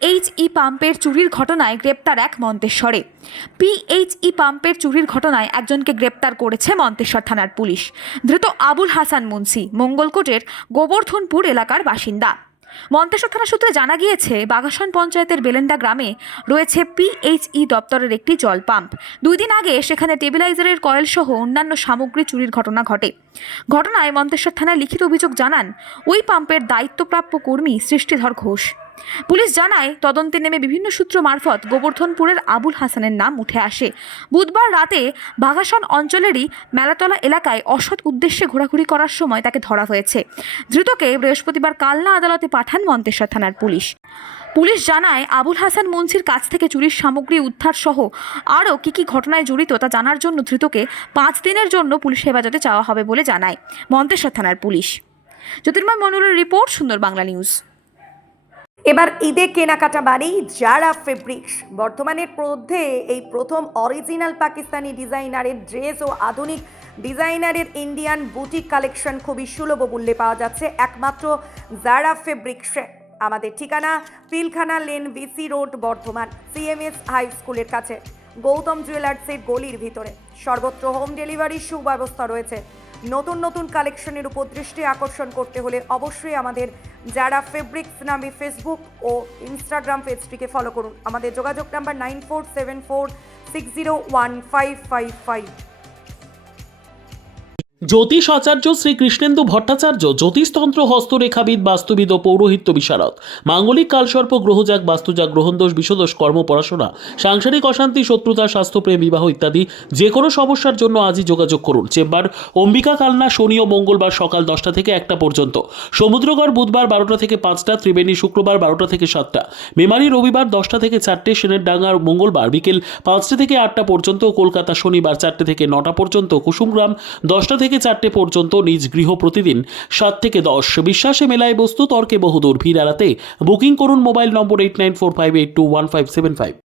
PHE পাম্পের চুরির ঘটনায় গ্রেপ্তার এক মন্তেশ্বরে। পিএইচই পাম্পের চুরির ঘটনায় একজনকে গ্রেপ্তার করেছে মন্তেশ্বর থানার পুলিশ। ধৃত আবুল হাসান মুন্সি মঙ্গলকোটের গোবর্ধনপুর এলাকার বাসিন্দা। মন্তেশ্বর থানা সূত্রে জানা গিয়েছে, বাঘাসন পঞ্চায়েতের বেলেন্ডা গ্রামে রয়েছে পিএইচই দপ্তরের একটি জল পাম্প। 2 দিন আগে সেখানে টেবিলাইজারের কয়েল সহ অন্যান্য সামগ্রী চুরির ঘটনা ঘটে। ঘটনায় মন্তেশ্বর থানায় লিখিত অভিযোগ জানান ওই পাম্পের দায়িত্বপ্রাপ্য কর্মী সৃষ্টিধর ঘোষ। পুলিশ জানায়, তদন্তে নেমে বিভিন্ন সূত্র মারফত গোবর্ধনপুরের আবুল হাসানের নাম উঠে আসে। বুধবার রাতে বাঘাসন অঞ্চলেরই মেলাতলা এলাকায় অসৎ উদ্দেশ্যে ঘোরাঘুরি করার সময় তাকে ধরা হয়েছে। ধৃতকে বৃহস্পতিবার কালনা আদালতে পাঠান মন্তেশ্বর থানার পুলিশ। পুলিশ জানায়, আবুল হাসান মুন্সির কাছ থেকে চুরির সামগ্রী উদ্ধার সহ আরও কী ঘটনায় জড়িত তা জানার জন্য ধৃতকে 5 দিনের জন্য পুলিশ হেফাজতে চাওয়া হবে বলে জানায় মন্তেশ্বর থানার পুলিশ। জ্যোতির্ময় মণ্ডলের রিপোর্ট, সুন্দর বাংলা নিউজ। এবার ঈদে কেনাকাটা মানেই জারা ফেব্রিক্স। বর্তমানের মধ্যে এই প্রথম অরিজিনাল পাকিস্তানি ডিজাইনারের ড্রেস ও আধুনিক ডিজাইনারের ইন্ডিয়ান বুটিক কালেকশন খুবই সুলভ মূল্যে পাওয়া যাচ্ছে একমাত্র জারা ফেব্রিক্সে। আমাদের ঠিকানা Pilkhana lane, VC road, Bardhaman, CMS high স্কুলের কাছে, গৌতম জুয়েলার্সের গলির ভিতরে। সর্বত্র হোম ডেলিভারির সুব্যবস্থা রয়েছে। নতুন নতুন কালেকশনের উপর দৃষ্টি আকর্ষণ করতে হলে অবশ্যই আমাদের যারা ফেব্রিক্স নামে ফেসবুক ও ইনস্টাগ্রাম পেজটিকে ফলো করুন। আমাদের যোগাযোগ নাম্বার 9474601555। জ্যোতিষ আচার্য শ্রী কৃষ্ণেন্দু ভট্টাচার্য, জ্যোতিষতন্ত্র, হস্তরেখাবিদ, বাস্তুবিদ ও পৌরোহিত্য বিশারদ। মাঙ্গলিক কালসর্প, গ্রহজাগ, বাস্তুজাগ, গ্রহণদোষ, বিষদোষ, কর্ম, পড়াশোনা, সাংসারিক অশান্তি, শত্রুতা, স্বাস্থ্যপ্রেম, বিবাহ ইত্যাদি যে কোনো সমস্যার জন্য আজই যোগাযোগ করুন। চেম্বার অম্বিকা, কালনা, শনি ও মঙ্গলবার সকাল 10টা থেকে 1টা পর্যন্ত, সমুদ্রগড় বুধবার 12টা থেকে 5টা, ত্রিবেণী শুক্রবার 12টা থেকে 7টা, মেমারি রবিবার 10টা থেকে 4টে, সেনের ডাঙ্গার মঙ্গলবার বিকেল 5টা থেকে 8টা পর্যন্ত, কলকাতা শনিবার 4টে থেকে 9টা পর্যন্ত, কুসুমগ্রাম 10টা থেকে 4টে পর্যন্ত, নিজ গৃহ প্রতিদিন 7 থেকে 10। বিশ্বাসে মেলায় বস্তু, তর্কে বহুদূর। ভিড় এড়াতে বুকিং করুন মোবাইল নম্বর 8945821575।